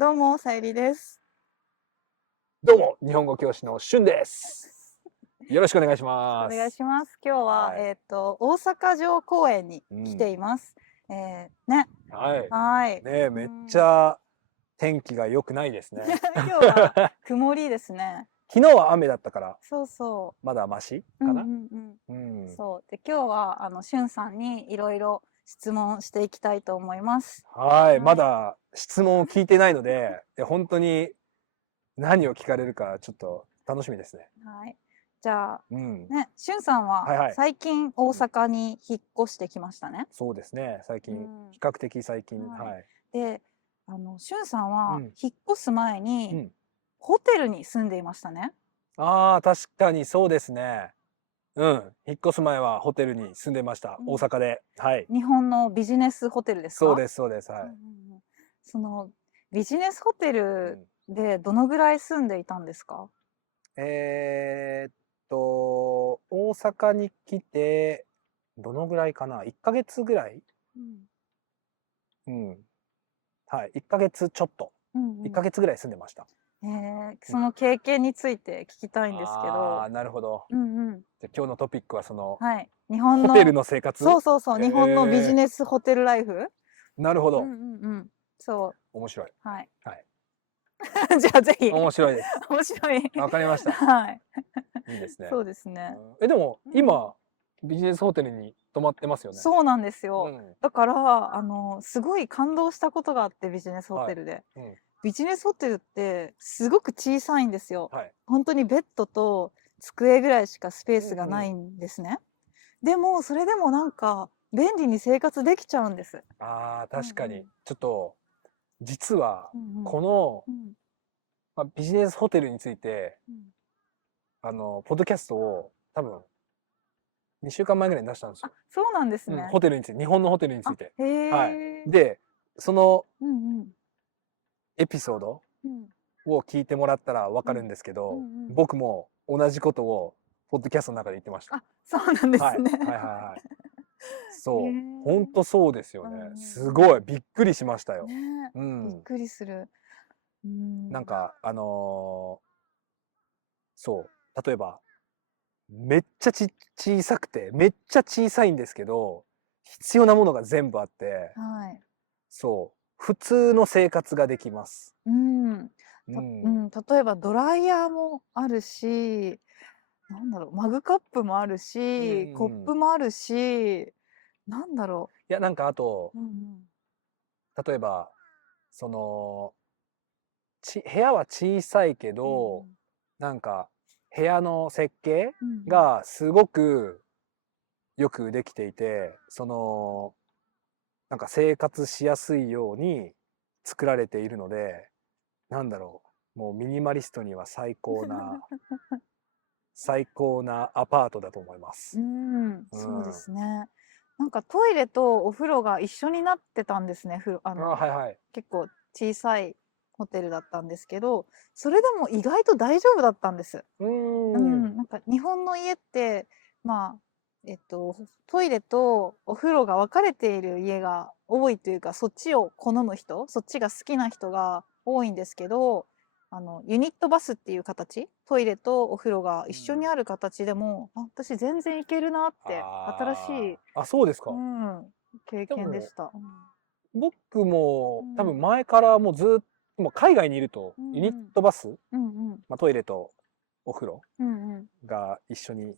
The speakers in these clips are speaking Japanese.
どうも、さゆりです。どうも、日本語教師のしゅんです。よろしくお願いしおます。願いします。今日は、はい。大阪城公園に来てうん。います。ね。はい。はい。ねえ、うめっちん。ゃ天気が良くないですね。今日は曇りですね。昨日は雨だったから、そうそまだマシう。うんうかな。んうん。うん。そう。で、今日は、しゅんさんにいろいろ質問していきたいと思います。はい。まはい。だ質問を聞いてないので、本当に何を聞かれるかちょっと楽しみですね。はい。じゃあ、うん。ね、しゅんさんははいはい。最近大うん。阪に引っ越してきましたね。そうですね。最近、うん。比較的最近、はい。はい。で、しゅんさんはうん。引っ越す前にうん。ホテルに住んでいましたね。ああ、確かにそうですね。うん。引っ越す前はホテルに住んでました。大うん。阪で。はい。日本のビジネスホテルですか？そうです、そうです。はうんうい。んうん。そのビジネスホテルうん。でどのぐらい住んでいたんですか？えーっ大阪に来て、どのぐらいかな？ 1 ヶ月ぐらい。うん。うん。はい。1ヶ月ちょっと。1うんうん。ヶ月ぐらい住んでました。うん。その経験について聞きたいんですけど。ああ、なるほど。うんうん。じゃ、今日のトピックはその、はい。日本のホテルの生活。そうそうそう、日本のビジええ、ネスホテルライフ。なるほど。うんうんうん。そう、面白い。はい。はい。じゃあぜひ。面白いです。面白い。わかりました。はい。いいですね。そうですね。うん。でも、うん。今、ビジネスホテルに泊まってますよね。そうなんですよ。うん。だから、すごい感動したことがあって、ビジネスホはい。テルで。うん。ビジネスホテルってすごく小さいんですよ。はい。ほんとにベッドと机ぐらいしかスペーうんうん。スがないんですね。でも、それでもなんか便利に生活できちゃうんです。ああ、うん確かに。うん。ちょっと、実は、うんうん。この、うん。ビジネスホテルについて、うん。ポッドキャストを多分2週間前ぐらいに出したんですあ、よ。そうなんですうん、ね。ホテルについて、日本のホテルにつあ、いて。へはい。え。で、そのうんうん。エピソードうん。を聞いてもらったらわうん。かるんですけうんど、うん。僕も同じことをポッドキャストの中で言ってました。あ、そうなんではい。すね。はいはいはい。へそう。ほんえ。とそうですよね。うんうんうすごいびっくりしましたん。よ。ね、うん。びっくりする。うーん。なんか、そう、例えば、めっちゃ小さくて、めっちゃ小さいんですけど、必要なものが全部あって、はい。そう、普通の生活ができます。うーん。うん。例えばドライヤーもあるし、なんだろう、マグカップもあるうんし、コッうんうん。プもあるし、なんだろいや、なんかあと、う。うんうん。例えば、その、部屋は小さいけうんうど、ん。なんか、部屋の設計うんうん。がすごくよくできていて、なんか生活しやすいように作られているので、なんだろう、もうミニマリストには最高なアパートだと思いまうす。うそうでん。すね。なんかトイレとお風呂が一緒になってたんですね。あ、はいはい。結構小さいホテルだったんですけど、それでも意外と大丈夫だったんです。うーん。なんか日本の家って、まあ、トイレとお風呂が分かれている家が多いというか、そっちを好む人、そっちが好きな人が多いんですけど、ユニットバスっていう形、トイレとお風呂が一緒にうん。ある形でも、あ、私全然いけるなって、新しい、ああ、あ、そうですか。経でも、験でした。僕も多分うん。前からもうずっと、もう海外にいると、ユニッうんうん。トバス、うんうん。トイレとお風呂うんうん。が一緒に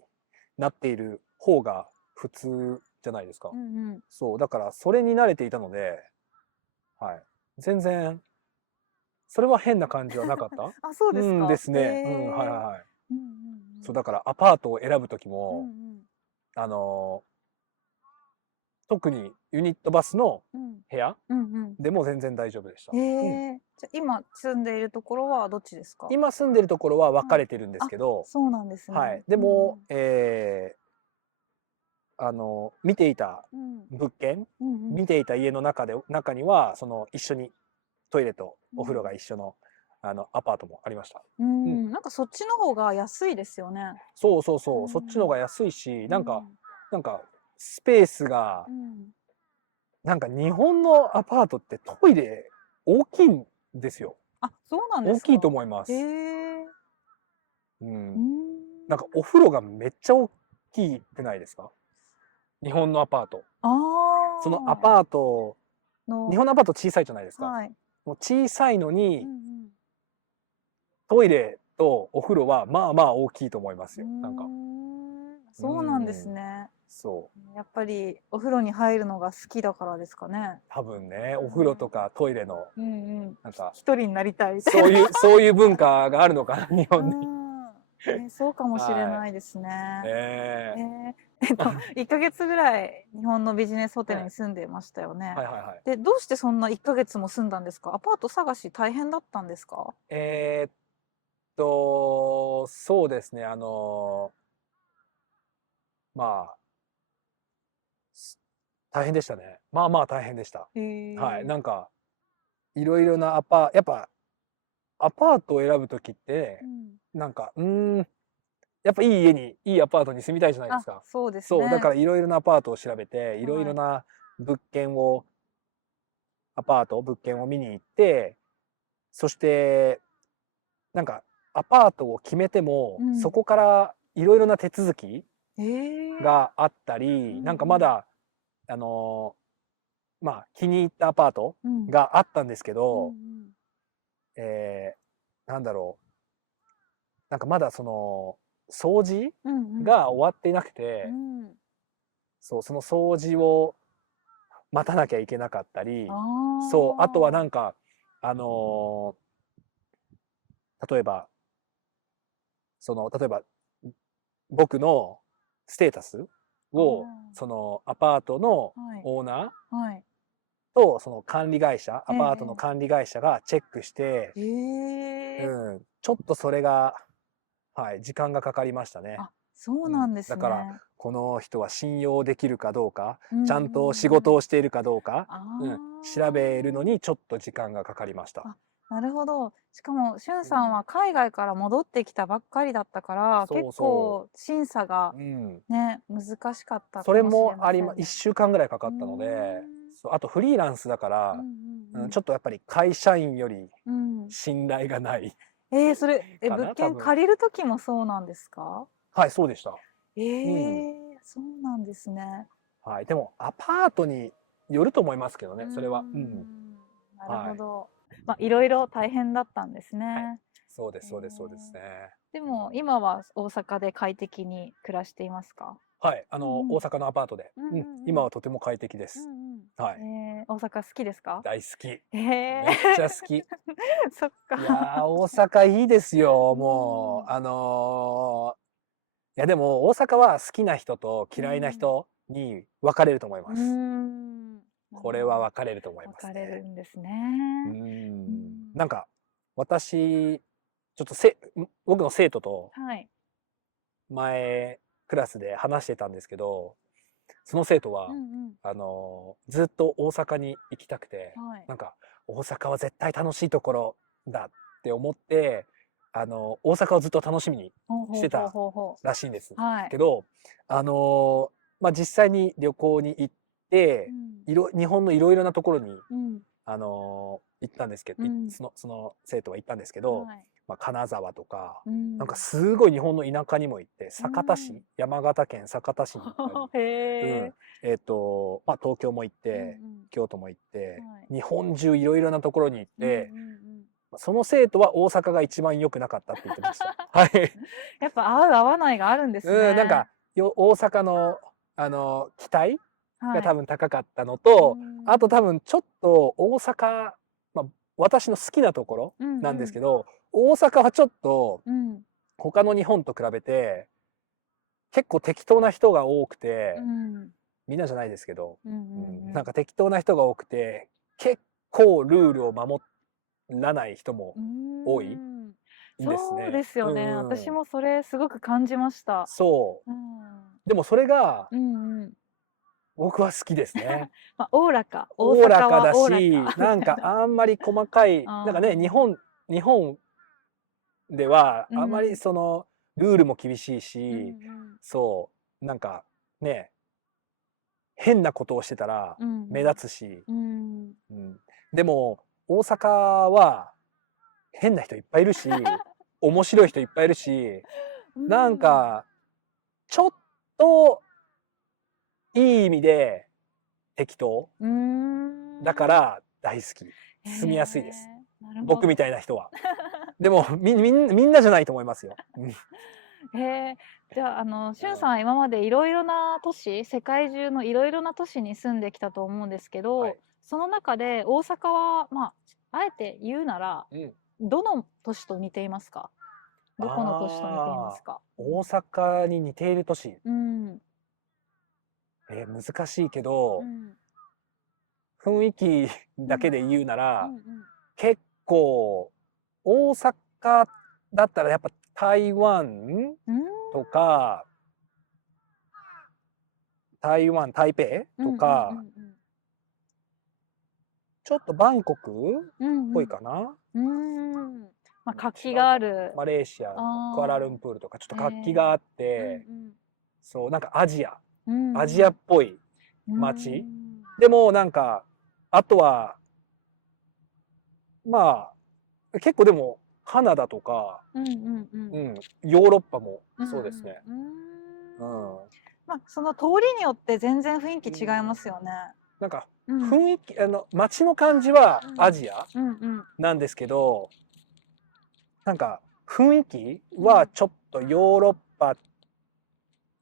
なっている方が普通じゃないですか。うんうん。そう、だからそれに慣れていたので、はい。全然、それは変な感じはなかった。あ、そうですうんでか。へすね。うん、はいはいえ。はい。うんうんそう、だからアパートを選ぶときうん。うんも、うん。あの、特にユニットバスのうん。部屋うんうん。でも全然大丈夫でした。へうん。え。じゃ、今住んでいるところはどっちですか？今住んでるところは分かはい。れてるんですあ、けど、そうなんですね。はい。でも、うんうん。見ていたうん。物件、うんうん。見ていた家の中には、一緒にトイレとお風呂うん。が一緒の、アパートもありました。うん。なんかそっちの方が安いですよね。そうそううそう、そっちの方ん。が安いし、うん。なんか、スペースが、うん。なんか日本のアパートってトイレ大きいんですよ。あ、そうなんですか。大きいと思います。へえ。う。うんん。なんかお風呂がめっちゃ大きくないですか？日本のアパート。あそのアあ。パート、日の本のアパート小さいじゃないですか。はい。もう小さいのうんに、うん。トイレとお風呂はまあまあ大きいと思いますうーよ。なんか。ん、うそうなんですん。ね。そう。やっぱりお風呂に入るのが好きだからですかね。多分ね、お風呂とかトイレの、うんうん。なんか、一人になりたいみたいな。そういう文化があるのかな、日う本に。ん。そうかもしれはい。ないですね。ええ。1ヶ月ぐらい日本のビジネスホテルはい。に住んでましたよね。はいはいはい。で、どうしてそんな1ヶ月も住んだんですか？アパート探し大変だったんですか？えーっそうですね。まあ、す大変でしたね。まあまあ大変でした。へはい。え。なんか、いろいろなやっぱ、アパートを選ぶときって、うん。なんか、やっぱいい家に、いいアパートに住みたいじゃないですあ、か。そうですそう、だかね。らいろいろなアパートを調べて、いろいはい。ろな物件を、物件を見に行って、そして、なんか、アパートを決めても、そうん。こからいろいろな手続きええ。があったうり、なんかまんだ、あの気に入ったアパートうん。うん。があったんですけうんうど、ん。えなんだろう、なんかまだその、掃除うんうん。が終わっていなくうて、ん。そう、その掃除を待たなきゃいけなかったあり、そう、あとはなあ。んか、あの例えば、例えば、僕のステータスあを、そのアパートのあ。はい。オーナーはい。と、その管理会社、アええパートのええ。管理会社がチェックして、へえ。ちょっとそれが、はい、時間がかかりましたね。あ、そうなんでだから、すね。この人は信用できるかどうか、うんうちゃんと仕んうん。事をしているかどうか、あ調べるのあ。にちょっと時間がかかりました。あ、なるほど。しかも、しゅんさんうん、は海外から戻ってきたばっかりだったから、結そうそ構審査がう。ね、難しかったそれかもしれも1ませんね。週間ぐらいかかうーったので、ん。そう、あとフリーランスだかうんら、うんちょっとやっぱり会社員よりうん。うん。信頼がないそれ、物かな、多分。件借りる時もそうなんですか？はい、そうでした。うん。そうなんですね。はい。でも、アパートによると思いますけどうーね、それは。うん。ん、なるはい。ほど。まあ、いろいろ大変だったんですはい。ね。そうです、えそうです、そうですーね。でも今は大阪で快適に暮らしていますか？はい。うんうん。大阪のアパートで。うんうん。うんうん。今はとても快適でうす。んはい。うん。大阪好きですか？大好き。ええ。めっちゃ好き。そっか。いやー、大阪いいですよ。うんもう、いやでも大阪は好きな人とう嫌いなん。人に分かれると思いうーます。ん。なこれるほど。は分かれると思い分ますね。かれるんですね。うん。なんか、私、ちょっと僕の生徒とはい。前、クラスで話してたんですけど、その生徒は、うんうん。ずっと大阪に行きたくて、はい。なんか、大阪は絶対楽しいところだって思って、大阪をずっと楽しみにほうほうほうしてたほうほらしいんですう。はい。けど、実際に旅行に行って、うん。日本のいろいろなところに、うん。行ったんですけど、うん。その生徒は行ったんですけど、はい。金沢とか、うん。なんかすごい日本の田舎にも行って、うん。山形県酒田市に行ったり、うん、へえ。東京も行っうんうて、ん。京都も行って、はい。日本中いろいろなところに行っうんうんうて、ん。その生徒は大阪が一番良くなかったって言ってました。はい。やっぱ合う合わないがあるんですなんね。か、大阪の、期待がはい。多分高かったのうーと、あとん。多分ちょっと大阪、まあ、私の好きなところうんなんうん。ですけど、大阪はちょっとうん。他の日本と比べて結構適当な人が多くうて、ん。みんなじゃないですけど、うんうんうん。なんか適当な人が多くて、結構ルールを守らない人もうー多いん。んですそうでね。すよね。私もそれすごく感じました。そうん。う。でもそれがうんうん。僕は好きですね。まあ、おおらか、大おおら阪かだはおおらか し、みなんかたいな。あんまり細かい、なんかね、ああ。日本ではあまりうん。そのルールも厳しいうんうし、ん。そう、なんかね、変なことをしてたらうん目立つし、うん。うん。うん、でも大阪は変な人いっぱいいるし、面白い人いっぱいいるし、なんか、ちょっと、いい意味で適当だから大好き。住みやすいです。なるほ僕みど。たいな人は。でも、みんなじゃないと思いますよ。じゃあ、しゅんさんは今までいろいろな都市、世界中のいろいろな都市に住んできたと思うんですけど、はい。その中で大阪は、あえて言うなら、うん。どの都市と似ていますか？どこの都市と似ていますか？大阪に似ている都市。うん。難しいけど、うん。雰囲気だけで言うなうら、んうん。結構、大阪だったらやっぱ台湾うんとか、台北とか、ちょっとバンコクっぽいかな。活気がある。マレーシアのクアラルンプールとかちょっと活気があって、そうなんかアジアっぽい街。でもなんかあとはまあ結構でもカナダとか、ヨーロッパもそうですね。その通りによって全然雰囲気違いますよね。なんか雰囲気街の感じはアジアなんですけど、なんか雰囲気はちょっとヨーロッパ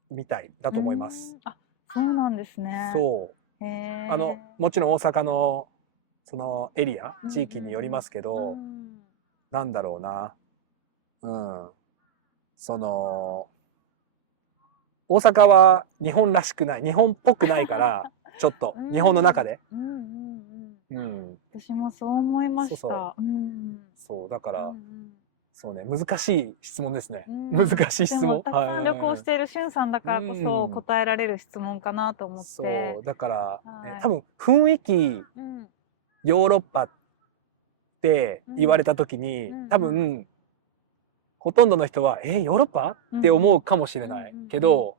みたいだと思います。あ、そうなんですね。そう。もちろん大阪のそのエリア、地域によりますけど、なんだろうな。その、大阪は日本らしくない、日本っぽくないから、ちょっと、日本の中で。私もそう思いました。そう、だから、そうね、難しい質問ですね。難しい質問。たくさん旅行しているしゅんさんだからこそ答えられる質問かなと思って。そう、だから、多分雰囲気、ヨーロッパって言われた時に、多分、ほとんどの人は、ヨーロッパって思うかもしれないけど、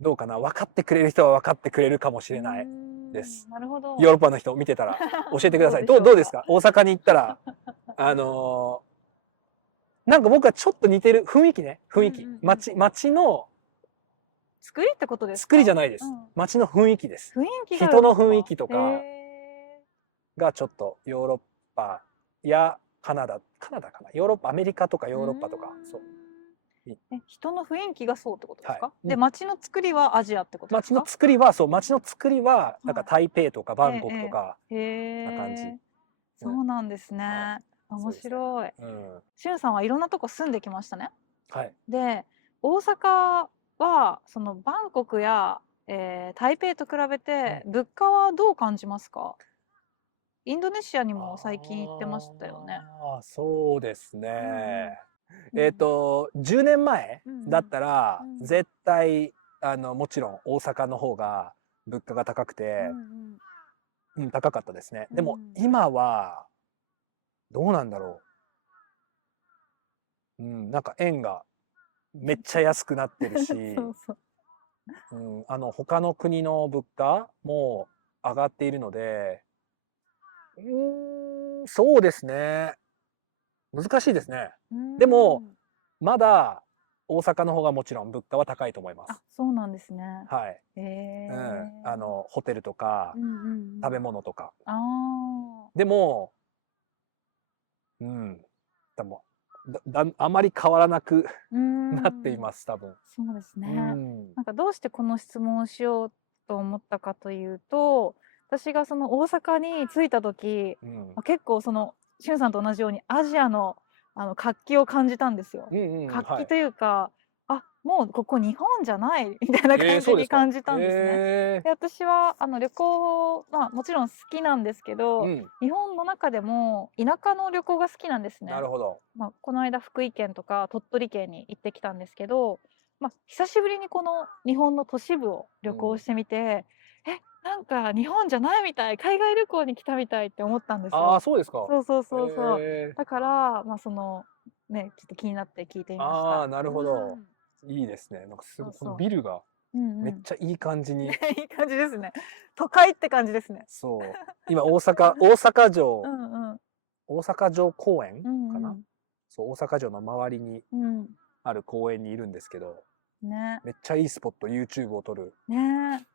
どうかな、分かってくれる人は分かってくれるかもしれないです。なるほど。ヨーロッパの人見てたら教えてください。どうですか？大阪に行ったら、なんか僕はちょっと似てる雰囲気ね、雰囲気。街の作りってことですか？作りじゃないです。街の雰囲気です。雰囲気が人の雰囲気とかがちょっとヨーロッパやカナダかな。ヨーロッパ、アメリカとかヨーロッパとか、そう。人の雰囲気がそうってことですか？で、街の作りはアジアってことですか？街の作りは、そう、街の作りは、なんか台北とかバンコクとか、な感じ。そうなんですね。面白い。しゅんさんはいろんなとこ住んできましたね。はい。で、大阪は、そのバンコクや、台北と比べて、物価はどう感じますか？インドネシアにも最近行ってましたよね。そうですね。10年前だったら、絶対、もちろん大阪の方が物価が高くて、高かったですね。でも今は、どうなんだろう。なんか円がめっちゃ安くなってるし、他の国の物価も上がっているので、そうですね。難しいですね。でも、まだ大阪の方がもちろん物価は高いと思います。あ、そうなんですね。はい。ホテルとか、食べ物とか。でも、あまり変わらなくなっています、多分。そうですね。なんかどうしてこの質問をしようと思ったかというと、私がその大阪に着いた時、結構そのしゅんさんと同じようにアジアの活気を感じたんですよ。活気というか、もうここ日本じゃないみたいな感じに感じたんですね。で、私は旅行、もちろん好きなんですけど、日本の中でも田舎の旅行が好きなんですね。なるほど。この間福井県とか鳥取県に行ってきたんですけど、久しぶりにこの日本の都市部を旅行してみて、なんか日本じゃないみたい、海外旅行に来たみたいって思ったんですよ。そうですか。そう。だから、そのね、ちょっと気になって聞いてみました。なるほど。いいですね。なんかすごいこのビルがめっちゃいい感じに。いい感じですね。都会って感じですね。そう。今大阪城、大阪城公園かな、そう、大阪城の周りにある公園にいるんですけど、ね、めっちゃいいスポット、YouTube を撮る。ね、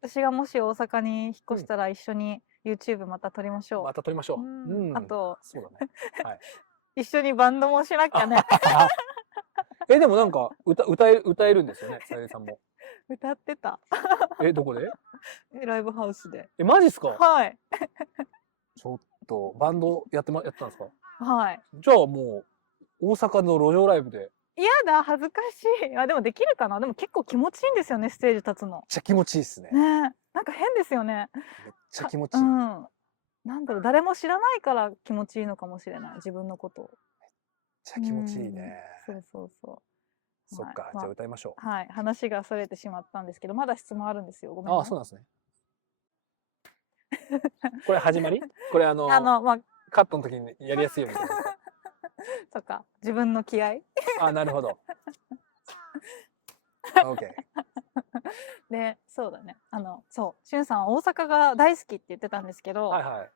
私がもし大阪に引っ越したら一緒に YouTube また撮りましょう。また撮りましょう。あと、そうだね。はい。一緒にバンドもしなきゃね。でもなんか歌えるんですよね、さゆりさんも。歌ってた。どこで？ライブハウスで。マジっすか？はい。ちょっとバンドやったんですか？はい。じゃあもう大阪の路上ライブで。嫌だ、恥ずかしい。でもできるかな。でも結構気持ちいいんですよね、ステージ立つの。めっちゃ気持ちいいっすね。ね、なんか変ですよね。めっちゃ気持ちいい。なんだろう、誰も知らないから気持ちいいのかもしれない、自分のことを。めっちゃ気持ちいいね。そうそうそう。そっか、じゃあ歌いましょう。はい、話がそれてしまったんですけど、まだ質問あるんですよ。ごめんね。そうなんですね。これ始まり？これまあ、カットの時にやりやすいように。そっか、自分の気合。なるほど。OK。で、そうだね。そう、しゅんさんは大阪が大好きって言ってたんですけど、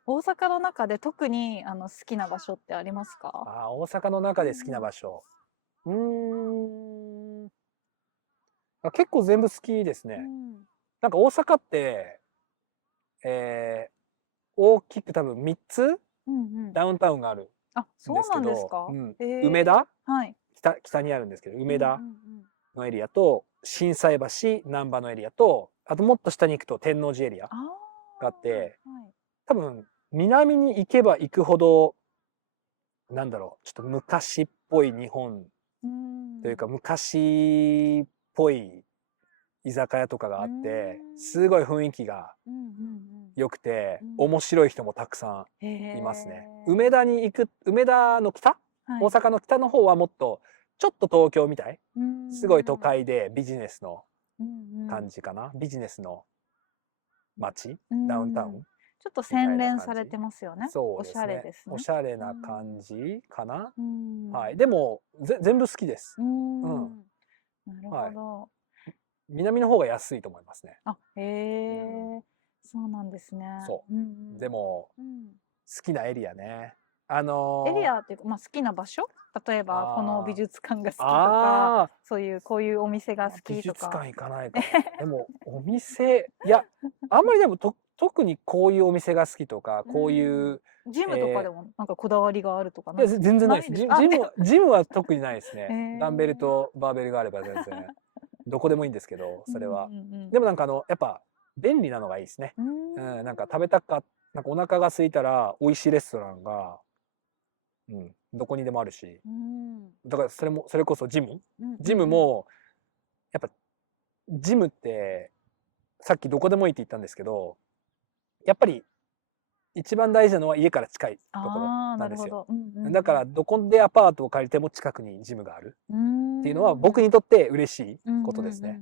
大阪の中で特に好きな場所ってありますか？大阪の中で好きな場所。結構全部好きですね。なんか大阪って、大きく多分3つダウンタウンがあるんですけど、梅田、北にあるんですけど、梅田のエリアと心斎橋、難波のエリアと、あともっと下に行くと天王寺エリアがあって、多分南に行けば行くほど、なんだろう、ちょっと昔っぽい日本というか昔っぽい居酒屋とかがあって、すごい雰囲気が良くて、面白い人もたくさんいますね。梅田の北、大阪の北の方はもっとちょっと東京みたい、すごい都会でビジネスの感じかな、ビジネスの街、ダウンタウン、ちょっと洗練されてますよね。そうですね。おしゃれですね。おしゃれな感じかな。はい。でも全部好きです。なるほど。南の方が安いと思いますね。へえ、そうなんですね。そう。でも好きなエリアね。エリアっていうか、好きな場所？例えばこの美術館が好きとか、こういうお店が好きとか。美術館行かないかな。でもお店、いや、あんまりでも特にこういうお店が好きとか、こういうジムとかでもなんかこだわりがあるとかいや全然ないです。ジムは特にないですね。ダンベルとバーベルがあれば全然どこでもいいんですけど、それは。でもなんかやっぱ便利なのがいいですね。なんかなんかお腹が空いたら美味しいレストランがどこにでもあるし、だからそれこそジムもやっぱジムってさっきどこでもいいって言ったんですけど、やっぱり一番大事なのは家から近いところなんですよ。だからどこでアパートを借りても近くにジムがあるっていうのは僕にとって嬉しいことですね。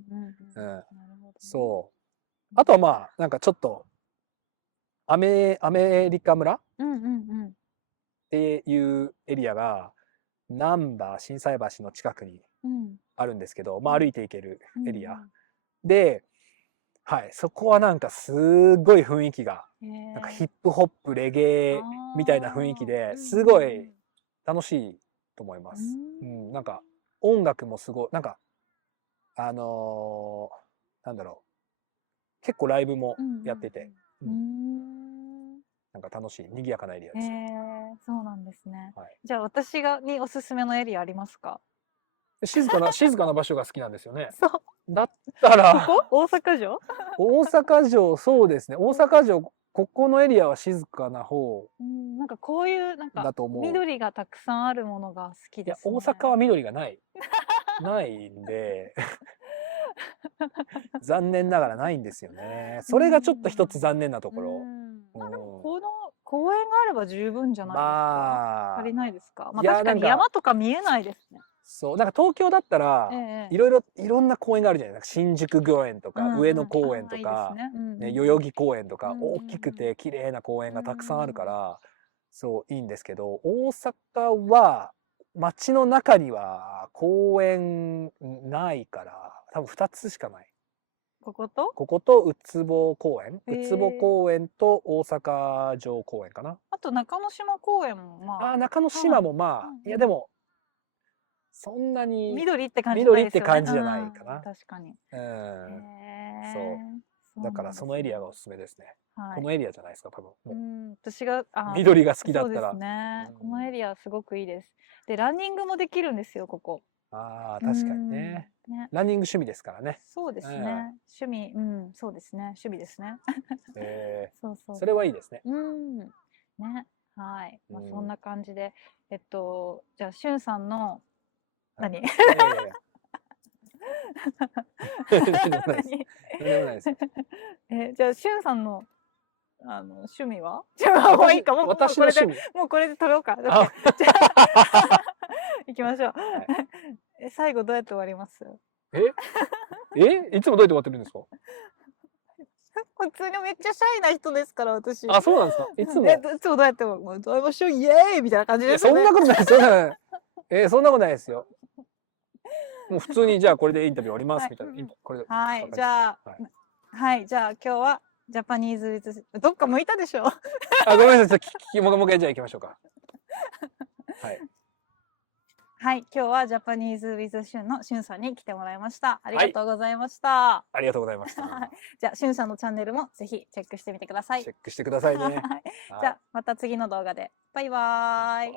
そう。あとはまあなんかちょっとアメリカ村っていうエリアが難波心斎橋の近くにあるんですけど、歩いて行けるエリアで、はい、そこはなんかすごい雰囲気がなんかヒップホップレゲエみたいな雰囲気ですごい楽しいと思います。なんか音楽もすごいなんかなんだろう、結構ライブもやってて、なんか楽しい賑やかなエリアです。そうなんですね。じゃあ私におすすめのエリアありますか？静かな場所が好きなんですよね。そう。だったら大阪城？大阪城、そうですね。大阪城、ここのエリアは静かな方なんかこういうなんか緑がたくさんあるものが好きですね。いや、大阪は緑がないんで残念ながらないんですよね。それがちょっと一つ残念なところ。でもこの公園があれば十分じゃないですか？足りないですか？確かに山とか見えないですね。そう、なんか東京だったら、いろんな公園があるじゃないですか。新宿御苑とか、上野公園とか、代々木公園とか、大きくて綺麗な公園がたくさんあるから、そう、いいんですけど、大阪は、街の中には公園ないから、多分2つしかない。こことこことウツボ公園、へーウツボ公園と大阪城公園かな。あと中之島公園もまあ、中之島もまあ、うんいやでも、そんなに、緑って感じじゃないですよね。緑って感じじゃないかなうん確かに。うん、へそうーだからそのエリアがおすすめですね。はいこのエリアじゃないですか、多分。もう私が、緑が好きだったら。そうですね。うんこのエリアすごくいいです。で、ランニングもできるんですよ、ここ。ああ、確かにね。ね。ランニング趣味ですからね。そうですうんね。趣味、そうですね。趣味ですね。そうそう。それはいいですね。ね。はい。まあ、うんそんな感じで、じゃあ、しゅんさんの、何いやいやいや。とんでもないです。とんでもないです。じゃあ、しゅんさんの、趣味はじゃあ、もういいか、もう私の趣味。もうこれで撮ろうか。あじゃあ行きましょう。最後どうやって終わりますいつもどうやって終わってるんですか？普通にめっちゃシャイな人ですから、私。あ、そうなんですか。いつも。いつもどうやっても、どうやりましょう、イエーイみたいな感じですよね。そんなことないですよ。そんなことないですよ。もう普通にじゃあこれでインタビュー終わりますみたいな。これで。はい、じゃあ、はい、じゃあ今日はジャパニーズウィズ、どっか向いたでしょごめんなさい。もう一回じゃあ行きましょうか。はい。はい、今日はジャパニーズウィズシュンのシュンさんに来てもらいました。ありがとうございました。ありがとうございました。じゃあ、シュンさんのチャンネルもぜひチェックしてみてください。チェックしてくださいね。じゃあ、また次の動画で。バイバーイ。